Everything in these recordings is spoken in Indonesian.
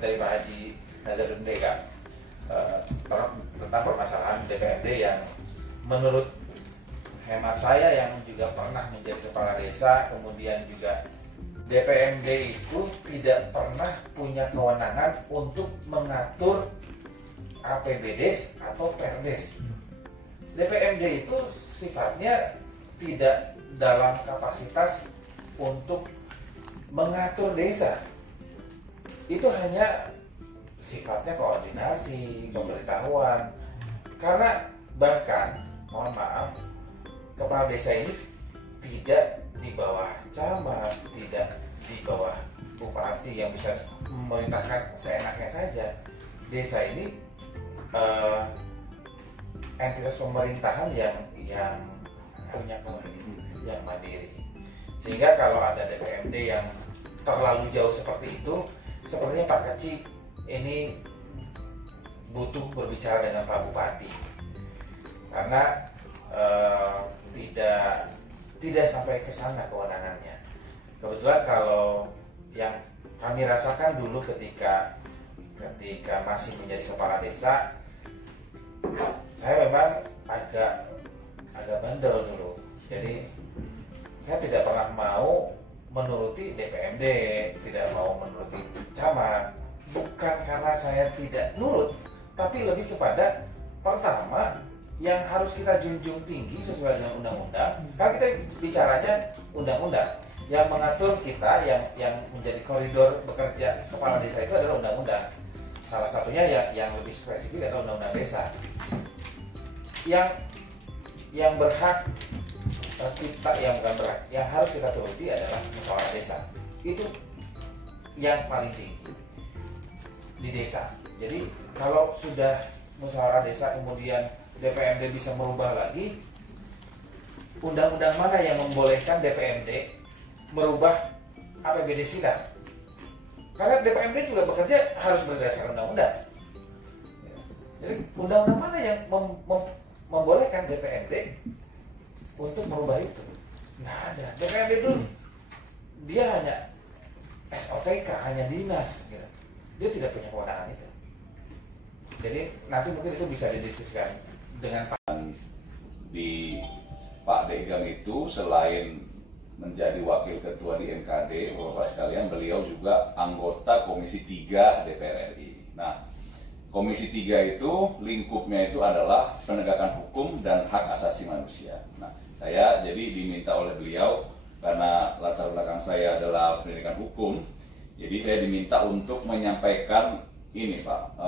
dari Pak Haji Nazarudin Deka tentang permasalahan DPMD yang menurut hemat saya yang juga pernah menjadi kepala desa, kemudian juga DPMD itu tidak pernah punya kewenangan untuk mengatur APBDes atau Perdes. DPMD itu sifatnya tidak dalam kapasitas untuk mengatur desa. Itu hanya sifatnya koordinasi, pemberitahuan. Karena bahkan, mohon maaf, kepala desa ini tidak di bawah camat, tidak di bawah bupati yang bisa memerintahkan seenaknya saja. Desa ini entitas pemerintahan yang punya kewenangan, yang mandiri. Sehingga kalau ada DPMD yang terlalu jauh seperti itu, sepertinya Pak Keci ini butuh berbicara dengan Pak Bupati, karena tidak sampai ke sana kewenangannya. Kebetulan kalau yang kami rasakan dulu ketika masih menjadi kepala desa, saya memang agak bandel dulu. Jadi saya tidak pernah mau menuruti DPMD, tidak mau menuruti camat. Bukan karena saya tidak nurut, tapi lebih kepada pertama yang harus kita junjung tinggi sesuai dengan undang-undang. Karena kita bicaranya undang-undang yang mengatur kita, yang menjadi koridor bekerja kepala desa itu adalah undang-undang. Salah satunya yang lebih spesifik adalah undang-undang desa. Yang berhak kita, yang bukan berhak, yang harus kita turuti adalah musyawarah desa. Itu yang paling tinggi di desa. Jadi kalau sudah musyawarah desa kemudian DPMD bisa merubah lagi, undang-undang mana yang membolehkan DPMD merubah APBD sidang? Karena DPMD juga bekerja harus berdasarkan undang-undang. Jadi undang-undang mana yang membolehkan DPMD untuk merubah itu? Nggak ada. DPMD itu dia hanya SOTK, hanya dinas, gitu. Dia tidak punya kewenangan itu. Jadi nanti mungkin itu bisa didiskusikan dengan di Pak Degam itu. Selain menjadi wakil ketua di MKD, Bapak sekalian, beliau juga anggota Komisi 3 DPR RI. Nah, Komisi 3 itu lingkupnya itu adalah penegakan hukum dan hak asasi manusia. Nah, saya jadi diminta oleh beliau karena latar belakang saya adalah pendidikan hukum. Jadi saya diminta untuk menyampaikan ini Pak,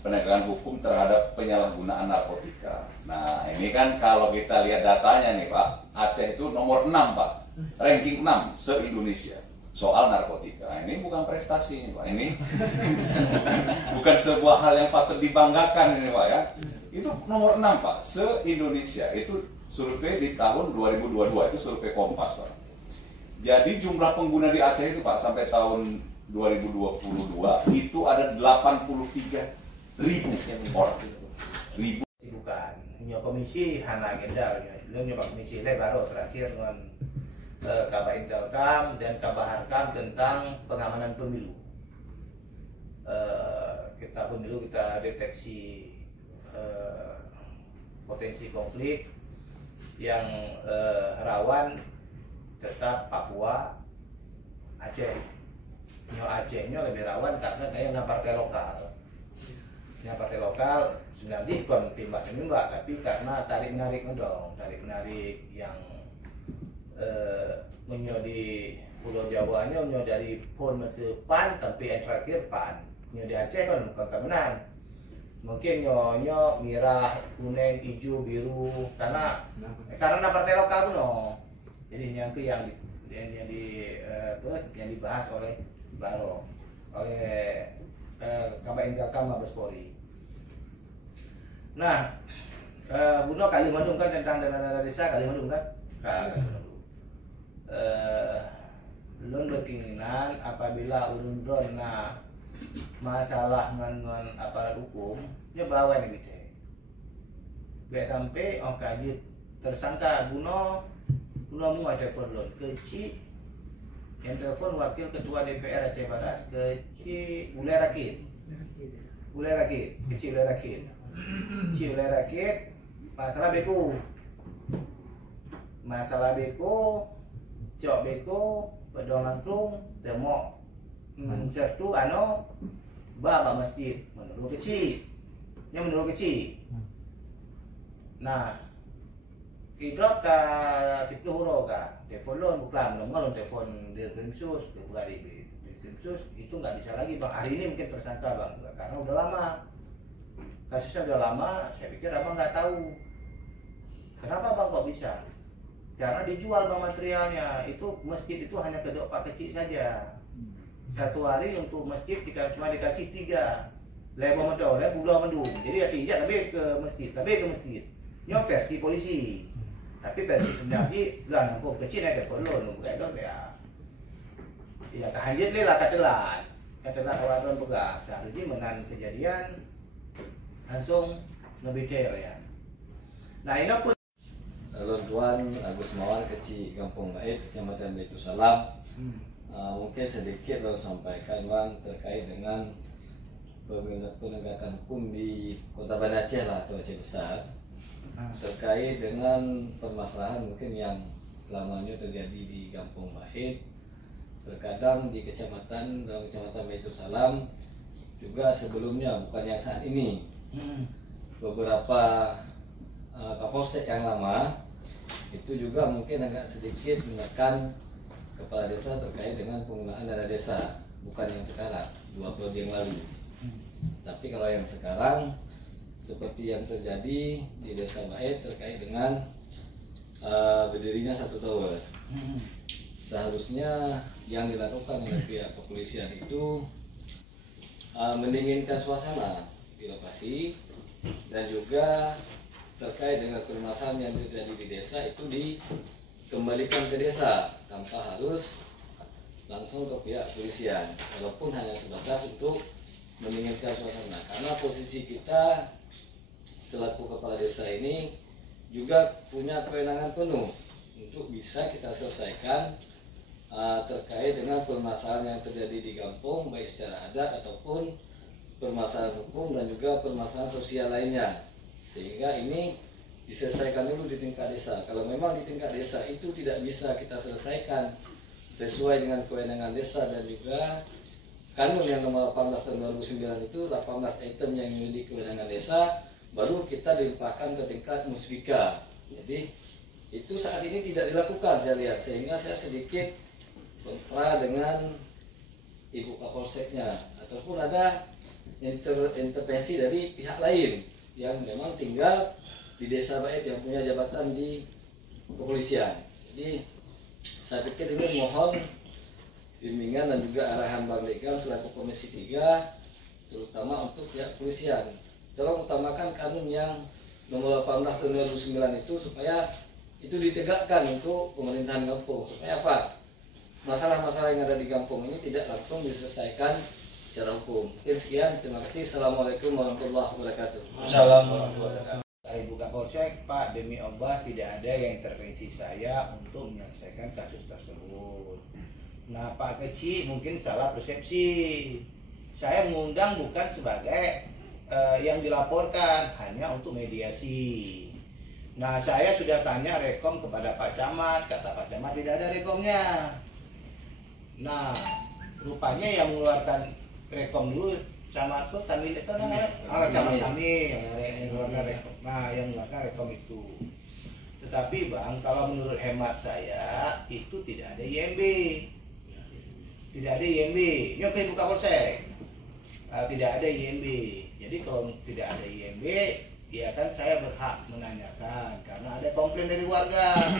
penegakan hukum terhadap penyalahgunaan narkotika. Nah ini kan kalau kita lihat datanya nih Pak, Aceh itu nomor 6 Pak, ranking 6 se-Indonesia soal narkotika. Nah, ini bukan prestasi ini Pak, ini bukan sebuah hal yang patut dibanggakan ini Pak ya. Itu nomor 6 Pak, se-Indonesia. Itu survei di tahun 2022, itu survei Kompas Pak. Jadi jumlah pengguna di Aceh itu Pak sampai tahun 2022 itu ada 83.000 orang. Bukan, punya komisi hana agenda, punya komisi baru terakhir dengan Kabar Intelkam dan Kabaharkam tentang pengamanan pemilu. Kita pemilu kita deteksi potensi konflik yang rawan tetap Papua, Aceh. Acehnya lebih rawan karena kayak partai lokal. Partai lokal sebenarnya bukan timbak-timbak, tapi karena tarik-menarik yang menyo di Pulau Jawanya, menyo dari PON masuk PAN, tapi yang terakhir PAN. Menyo di Aceh kan bukan kemenang. Mungkin nyo merah, kuning, hijau, biru karena partai lokal no. Jadi yang dibahas oleh Baro, oleh Kabar Intelkam Mabes Polri. Nah, Buno Kalimantan kan tentang dana desa Kalimantan kan? Belum berkeinginan apabila urun drona masalah dengan aparat hukum, dia bawa ini gitu. Biar sampai kaji tersangka Buno mau ada perlon kecil Yang telepon Wakil Ketua DPR Aceh Barat, Kecil Ulay Rakit. Ulay Rakit, Kecil Ulay Rakit. Kecil Ulay Rakit, masalah beko. Masalah beko, cok beko, pedong langkrung, temok. Sertu babak masjid menurut kecil. Yang menurut kecil. Nah, idrot ka 10 huruf ka telepon lon bukan belum telepon di Krimsus di Krimsus itu nggak bisa lagi bang. Hari ini mungkin tersangka bang karena udah lama kasusnya, udah lama. Saya pikir abang nggak tahu kenapa bang kok bisa, karena dijual bang materialnya. Itu masjid itu hanya kedok pak kecil saja. Satu hari untuk masjid cuma dikasih 3 lebo medol, bulan mendung. Jadi ya tidak tapi ke masjid. Ini versi polisi. Tapi versi sebenarnya lah nampu kecil ada follow bukan dong ya. Ya kehanjit lah katelan orang pegang. Seharusnya menan kejadian langsung lebih ya. Nah ini pun Lon Tuan Agus Mawar Kecil Kampung Bait Kecamatan Baitussalam. Mungkin sedikit Lon sampaikan Wan terkait dengan penegakan hukum di Kota Banda Aceh lah atau Aceh Besar. Terkait dengan permasalahan mungkin yang selamanya terjadi di Kampung Bait, terkadang di dalam kecamatan Baitussalam juga sebelumnya, bukan yang saat ini, beberapa Kapolsek yang lama itu juga mungkin agak sedikit menekan kepala desa terkait dengan penggunaan dana desa, bukan yang sekarang 2 periode yang lalu. Tapi kalau yang sekarang seperti yang terjadi di Desa Bait terkait dengan berdirinya 1 tower. Seharusnya yang dilakukan oleh pihak kepolisian itu mendinginkan suasana di lokasi, dan juga terkait dengan permasalahan yang terjadi di desa itu dikembalikan ke desa tanpa harus langsung ke pihak kepolisian, walaupun hanya sebatas untuk mendinginkan suasana. Karena posisi kita selaku kepala desa ini juga punya kewenangan penuh untuk bisa kita selesaikan terkait dengan permasalahan yang terjadi di kampung, baik secara adat ataupun permasalahan hukum dan juga permasalahan sosial lainnya, sehingga ini diselesaikan dulu di tingkat desa. Kalau memang di tingkat desa itu tidak bisa kita selesaikan sesuai dengan kewenangan desa dan juga Kanun yang nomor 18 tahun 2009 itu 18 item yang memiliki kewenangan desa, baru kita dilimpahkan ke tingkat musbika. Jadi itu saat ini tidak dilakukan saya lihat, sehingga saya sedikit kontra dengan Ibu Kapolseknya, ataupun ada intervensi dari pihak lain yang memang tinggal di Desa Bait yang punya jabatan di kepolisian. Jadi saya pikir ini mohon bimbingan dan juga arahan Bang Legam selaku Komisi 3, terutama untuk pihak kepolisian. Tolong utamakan kanun yang nomor 18 tahun 2009 itu supaya itu ditegakkan untuk pemerintahan kampung, supaya apa? Masalah-masalah yang ada di kampung ini tidak langsung diselesaikan secara hukum. Mungkin sekian, terima kasih. Assalamualaikum warahmatullahi wabarakatuh. Assalamualaikum. Ibu Kapolsek, Pak, demi Allah tidak ada yang intervensi saya untuk menyelesaikan kasus tersebut. Nah, Pak Kecil mungkin salah persepsi. Saya mengundang bukan sebagai yang dilaporkan, hanya untuk mediasi. Nah, saya sudah tanya rekom kepada Pak Camat, kata Pak Camat tidak ada rekomnya. Nah, rupanya yang mengeluarkan rekom dulu Camat tuh kami itu namanya Camat kami yang mengeluarkan rekom. Nah, yang mengeluarkan rekom itu. Tetapi Bang, kalau menurut hemat saya itu tidak ada IMB. Tidak ada IMB. Ini oke buka Polsek. Tidak ada IMB. Jadi kalau tidak ada IMB, ya kan saya berhak menanyakan karena ada komplain dari warga.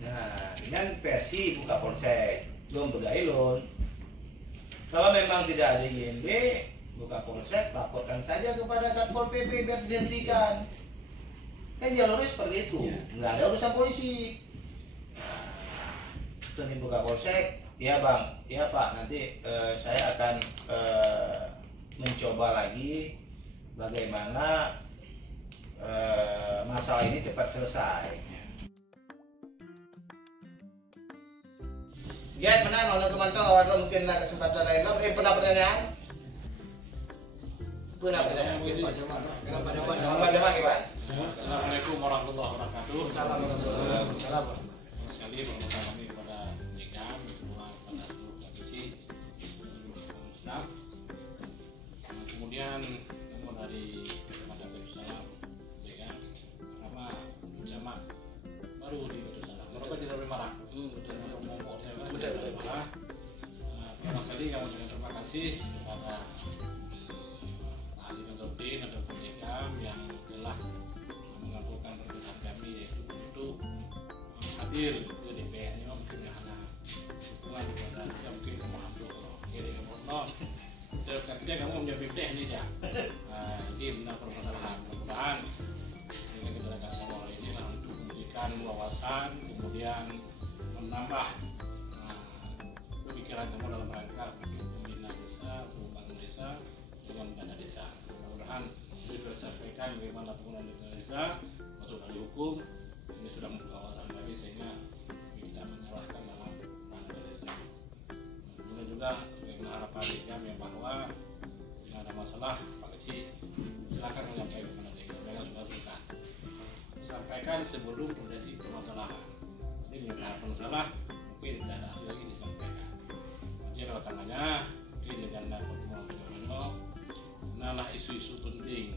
Nah, dengan versi buka Polsek, belum pegailun. Kalau memang tidak ada IMB, buka Polsek, laporkan saja kepada Satpol PP biar dihentikan. Kan jalurnya seperti itu, nggak ada urusan polisi. Nah, buka Polsek, ya Bang, ya Pak, nanti saya akan mencoba lagi bagaimana masalah ini cepat selesai. Jet, mana nona kemantau awal mungkin ada kesempatan lain. Pernah pertanyaan? Pernah pertanyaan? Pak Jamal. Kenapa Jamal? Pak Jamal gimana? Assalamualaikum warahmatullahi wabarakatuh. Salam. Sekali permintaan kami kepada Dekam, kepada seluruh komisi, seluruh Islam. Kemudian namun dari kepada Salam Dekam, nama Jamal baru di Salam. Mereka tidak lebih marah. Pertama kali kami ucapkan terima kasih kepada ahli Nurdin ataupun Dekam yang telah mengabulkan permintaan kami, yaitu untuk hadir ke DPR-nya mungkin hanya dukungan kepada kita mungkin kemahampir jadi kemudian terkait kamu menjadi teh ini ya ini benar permasalahan mudah-mudahan dengan keberadaan awal ini lah untuk memberikan wawasan kemudian menambah pemikiran kamu dalam rangka untuk pembinaan desa, pengembangan desa dengan dana desa. Mudah-mudahan sudah disampaikan bagaimana penggunaan dana desa masuk dari hukum ini sudah membuka wawasan bagi sehingga kita menyerahkan dalam dana desa. Kemudian juga bagaimana harapan kami bahwa bila ada masalah Pak Kecil silakan menyampaikan kepada Dekam, jangan sungkan-sungkan. Sampaikan sebelum terjadi permasalahan. Ini menjadi harapan salah mungkin tidak ada hasil lagi disampaikan. Jadi rekamannya mungkin dengan pertemuan nalah isu-isu penting